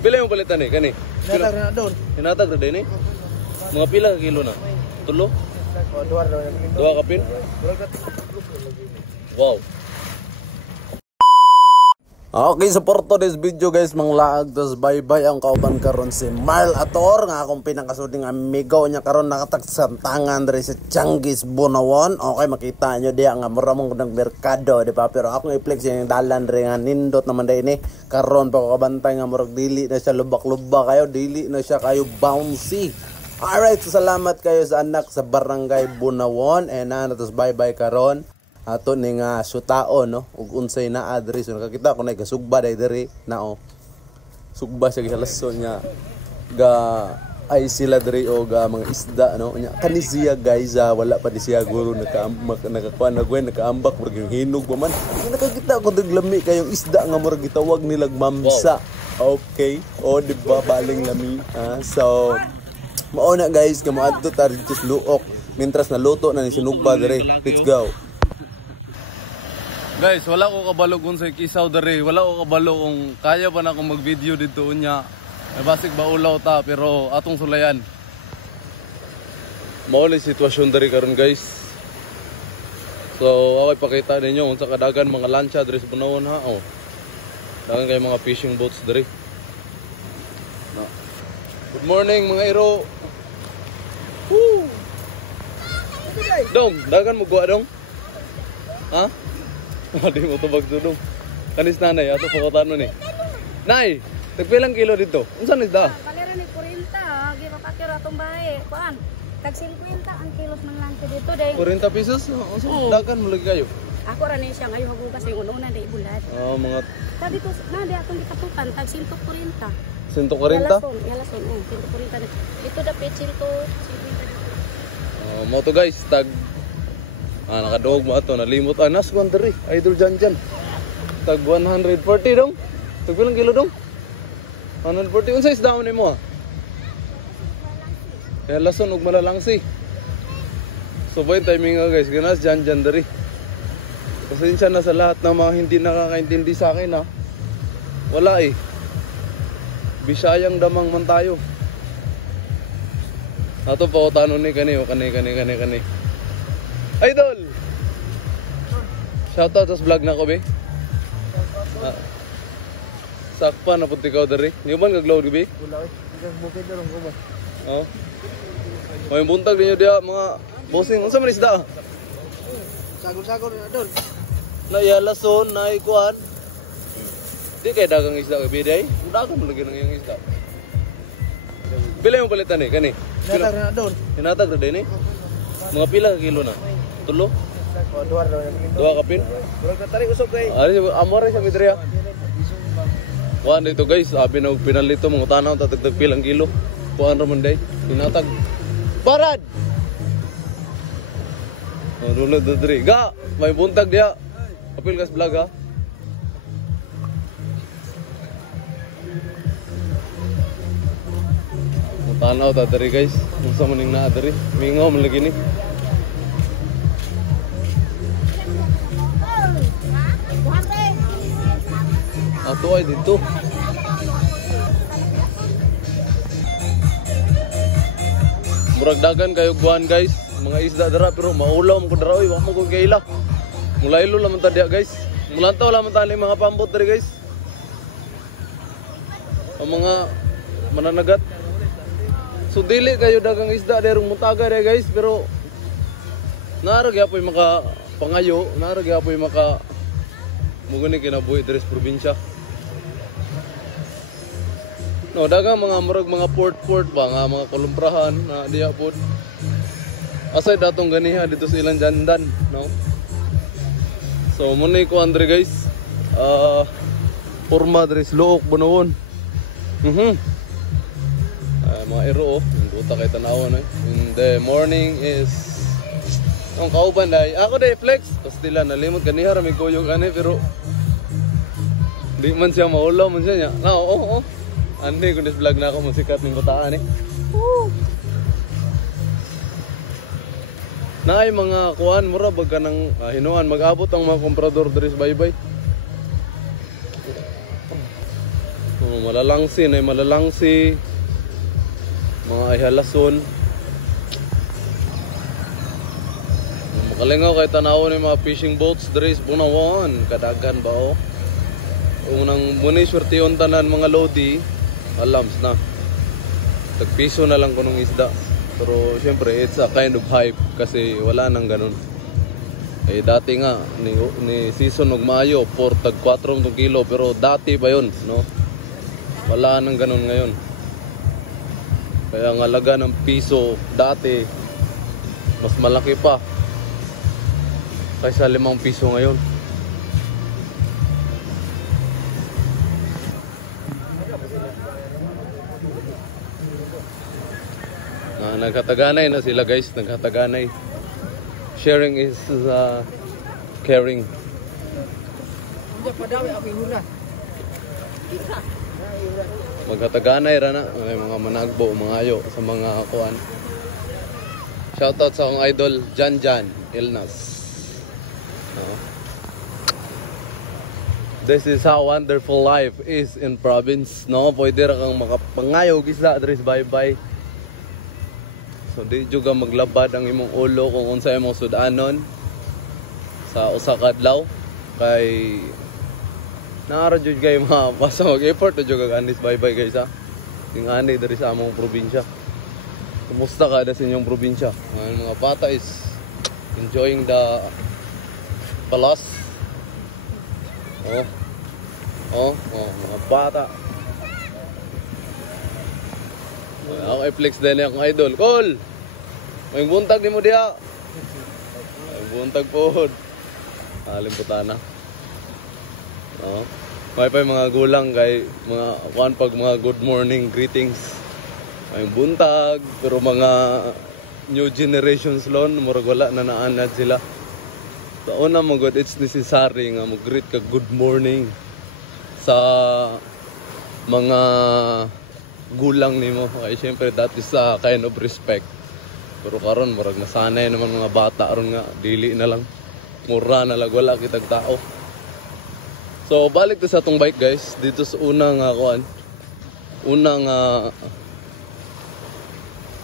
Pila yung palitan eh, kani? Hinatag na doon. Hinatag na din eh? Mga pila ka kilo na? Tulo? O, Dua kapin? Wow. Okay, so for today's video guys, manglaag tas bye-bye ang kauban karon si Marl Ator nga akong pinakasuding amigo niya karon nakatagsan tangan diri sa Tianguis Bunawan. Okay, makita nyo diya nga mura mong nagmerkado, di ba? Pero akong i-flex yung dalan diri nga nindot naman dai ni karon pa ko kabantay nga murag dili na siya lubak-lubak kayo, dili na siya kayo bouncy. Alright, so salamat kayo sa anak sa Barangay Bunawan and tas bye-bye karon. Ato ni nga sutao no ug unsay naa diri so nakakita ko na gasugba day diri na sugba siya sa lason niya ga ay sila diri o ga mga isda no nya kani siya guys wala pa di siya guro nakakuan nakaambak murag yung hinog pa man nakakita ko daglami kayong isda nga murag gitawag nilag mamsa. Okay o di ba baling lami so mao na guys nga moadto ta dito sa luok mintras naluto na ni sinugba diri. Let's go. Guys, wala ko kabalo kung sa kisaw dari. Wala ko kabalo kung kaya pa na akong mag-video dito unya. Nabasig ba ulaw ta pero atong sulayan. Mauli sitwasyon dari karon guys. So, ako ipakita ninyo kung sa kadagan mga lancha dari sa Bunawan ha. Oh. Dagan kay mga fishing boats dari. Good morning mga iro. Woo! Dong, dagan mo guwa dong. Ha? Di mo tubag tudong. Kanis nanay, ato pakotano ni. Nay, tagpilang kilo dito? Unsan isda? Kalera ni 40, gi papakiro atong bae. Kuan, tag 50 ang kilos ng langka dito day. 40 pesos? Unsan dagan mo lagi kayo? Ako ra ni siya ngayon hagugas yung una day bulat. Mga Ta dito na di atong gitapukan tag 140. 140? Yalason, 140. Ito dapat 150. Mo to guys, tag nakaduog mo ato, nalimot anas ko diri. Idol Janjan. Tag 140 dong. Tag pilang kilo dong? 140 unsa isda man nimo? Kaya lason ug malalangsi. So boy timing nga guys, ganas Janjan diri. Pasensya na sa lahat ng mga hindi nakakaintindi sa akin ha. Wala eh. Bisayang damang man tayo. Ato pa utano ni kani. Idol! Shoutout sa vlog na ko, be. Sakpa na puti ka dari. Hindi ba nag-load, be? Wala eh. Bukid na lang ko ba? Oo. May buntag ninyo diya, mga bossing. Unsa man isda? Sagol-sagol na doon. Nayalason, naikuan. Di kay dagang isda ka, be, day? Dagang mo lagi ng iyong isda. Pila yung palitan eh, kani? Hinatag na doon. Hinatag na din eh? Mga pila ka kilo na? Tulo? O, Dua kapin? Burag na tari usok kay. Amore sa midriya. Kuan dito guys, sabi na pinalito mga tanaw tatagtag pilang kilo. Kuan raman day, hinatag. Barad! Dulod na diri. Ga! May buntag diya. Kapil kas vlog ha. Tanaw ta diri guys. Unsa man ning naa diri? Mingaw man lagi ni. Ato ay dito. Murag dagan kayo guan guys. Mga isda dara pero maulaw mo ko dara oy, wa mo ko kaila. Mulailo lang man ta diya guys. Mulantaw lang man ta ni mga pambot diri guys. Ang mga mananagat. So dili kayo dagang isda derong mutaga dere guys pero naarag apoy maka pangayo, naarag apoy maka muguni kinabuhi diri sa probinsya. No, dagang mga murag mga port ba nga mga kolumprahan na diya pod. Asay datong ganiha dito sa ilang jandan, no? So muna ko andre guys. Forma diri sa Luok Bunawan. Mga iro yung buta kay tanawon in the morning is ang kauban day ako day flex pastila nalimot kaniha ra may kuyog ani pero di man siya maulaw man siya nya oo andi kun dis vlog na ako musikat ning butaan naay mga kuan mura bagka nang hinuan mag-abot ang mga komprador diri sa baybay Malalangsi na malalangsi. Mga ihalason. Makalingaw kay tanaw ni mga fishing boats diri sa Bunawan. Kadagan ba o? Unang muni surtiyon tanan mga lodi. Alams na. Tagpiso na lang kunong isda. Pero syempre it's a kind of hype kasi wala nang ganun. Eh dati nga ni season og Mayo 4 tag 4 kilo pero dati pa yon, no? Wala nang ganun ngayon. Kaya ang halaga ng piso dati mas malaki pa kaysa 5 piso ngayon. Nagkataganay na sila guys, nagkataganay. Sharing is caring. Hindi pa daw ang hula. Magkataganay ra na may mga managbo, mga ayo sa mga kuan. Shoutout sa akong idol Jan Ilnas. This is how wonderful life is in province, no? Pwede ra kang makapangayo isda adres bye-bye. So di juga maglabad ang imong ulo kung unsa imong sudanon sa usa ka adlaw kay naara jud kay basta mag-effort jud kag anis bye-bye guys ha. Ning ani diri sa among probinsya. Kumusta ka sa inyong probinsya? Ang mga bata is enjoying the palas. Mga bata. Ako i-flex din akong idol. Col! May buntag ni mo diya. May buntag po. Limputana. May pa mga gulang kay mga kuan pag mga good morning greetings. May buntag pero mga new generations lon murag wala na naanad sila. So una mo god it's necessary nga mo greet ka good morning sa mga gulang nimo. Kay syempre that is a kind of respect. Pero karon murag nasanay naman mga bata aron nga dili na lang mura na lang wala kitag tao. So balik ta sa atong bike guys dito sa unang unang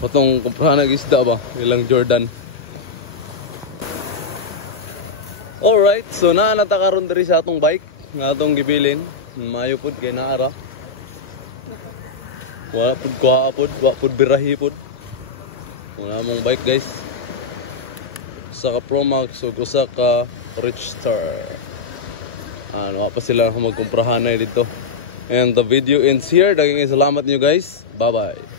patong kumprahan ng isda ba ilang Jordan. Alright, so naanata karon diri sa atong bike nga atong gibilin. Mayo pud kay naara. Wala pud kuha pud, wa pud birahi pud. Wala mong bike guys. Usa ka Pro Max ug usa ka Rich Star. Wa pa sila magkumprahan na dito. And the video ends here. Daghang salamat niyo guys. Bye bye.